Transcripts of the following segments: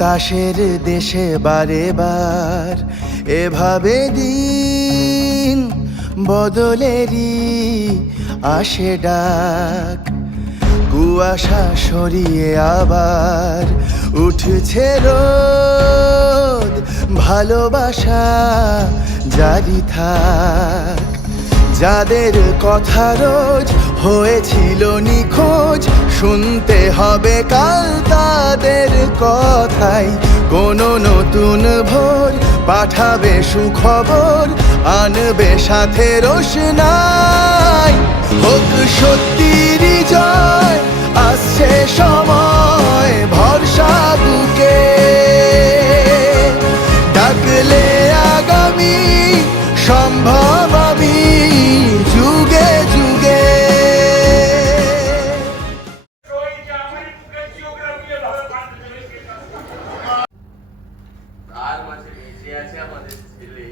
তাসের দেশে বারে বার এভাবে দিন বদলেরই আসে ডাক। কুয়াশা সরিয়ে আবার উঠছে রোদ, ভালোবাসা জারি থাক। যাদের কথা রোজ হয়েছিল নিখোঁজ, শুনতে হবে কাল তাদের কথাই। কোনো নতুন ভোর পাঠাবে সুখবর, আনবে সাথে রোশনাই। হোক সত্যির জয়, আসছে সময় ভরসা বুকে, ডাকলে আগামী সম্ভব আমি যুগে যুগে। তার মাঝে বেঁচে আছে আমাদের ছেলে।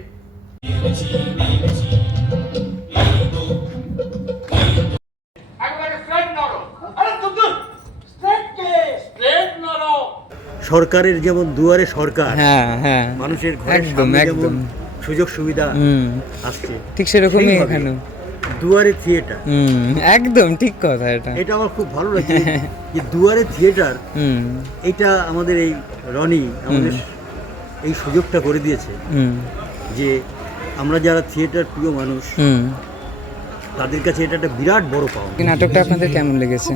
সরকারের যেমন দুয়ারে সরকার, হ্যাঁ হ্যাঁ মানুষের ঘরের একদম সামনে যেমন একদম সুযোগ সুবিধা আসছে, ঠিক সেরকমই সেইভাবে এখানে দুয়ারে থিয়েটার। একদম ঠিক কথা। এটা আমার খুব ভালো লাগছে যে দুয়ারে থিয়েটার, এটা আমাদের এই রনি আমাদের এই সুযোগটা করে দিয়েছে যে আমরা যারা থিয়েটার প্রিয় মানুষ তাদের কাছে এটা একটা বিরাট বড় পাওয়া। নাটকটা আপনাদের কেমন লেগেছে?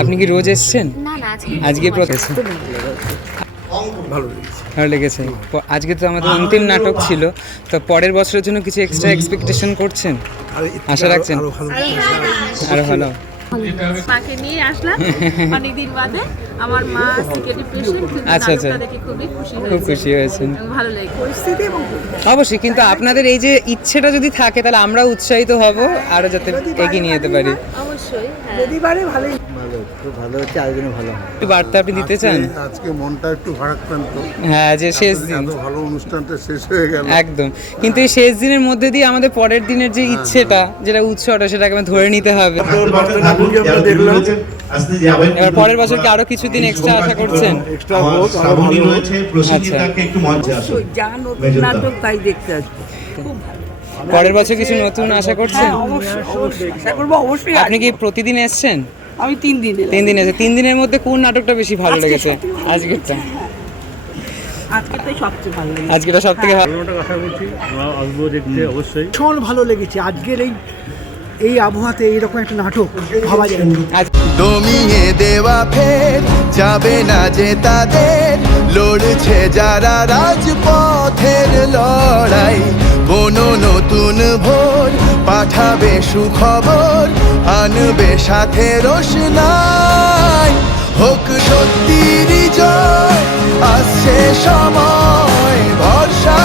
আপনি কি রোজ এসছেন? না না, আজকে প্রথম ভালো লেগেছে। আজকে তো আমাদের অন্তিম নাটক ছিল, তো পরের বছরের জন্য কিছু এক্সট্রা এক্সপেকটেশন করছেন, আশা রাখছেন আরো ভালো? মাকে নিয়ে আসলাম অনেকদিন বাদে। আমার মা সিকিউরিটি পেশেন্ট, কিন্তু আচ্ছা আচ্ছা, নাটকটা দেখে খুবই খুশি খুব খুশি হয়েছেন। ভালো লাগে পরিস্থিতি এবং অবশ্যই, কিন্তু আপনাদের এই যে ইচ্ছেটা যদি থাকে তাহলে আমরা উৎসাহিত হব আরো যাতে এগিয়ে নিয়ে যেতে পারি। অবশ্যই খুব ভালো হচ্ছে, আয়োজনে ভালো হয়। একটু বার্তা আপনি দিতে চান? আজকে মনটা একটু ভারাক্রান্ত। হ্যাঁ, যে শেষ দিন, এত ভালো অনুষ্ঠানটা শেষ হয়ে গেল একদম। কিন্তু এই শেষ দিনের মধ্যে দিয়ে আমাদের পরের দিনের যে ইচ্ছেটা, যেটা উৎসটা, সেটাকে ধরে নিতে হবে। এবার পরের বছর কি আরো কিছুদিন এক্সট্রা আশা করছেন? পরের বছর কিছু নতুন আশা করছেন? আপনি কি প্রতিদিন এসছেন? আমি 3 দিন এসে 3 দিনের মধ্যে কোন নাটকটা বেশি ভালো লেগেছে? আজকেরটা। আজকেরটাই সবচেয়ে ভালো লাগে। আজকেরটা সব থেকে ভালো। একটা কথা বলছি, আমরা আসবো দেখতে অবশ্যই। ভীষণ ভালো লেগেছে আজকের এই আবহাওয়াতে এইরকম একটা নাটক ভাবা যায় না। দমিয়ে দেওয়া ফের যাবে না যে তাদের, লড়ছে যারা রাজপথের লড়াই। কোনো নতুন ভোর পাঠাবে সুখবর, আনবে সাথে রোশনাই। হোক সত্যির জয়, আসছে সময় ভরসা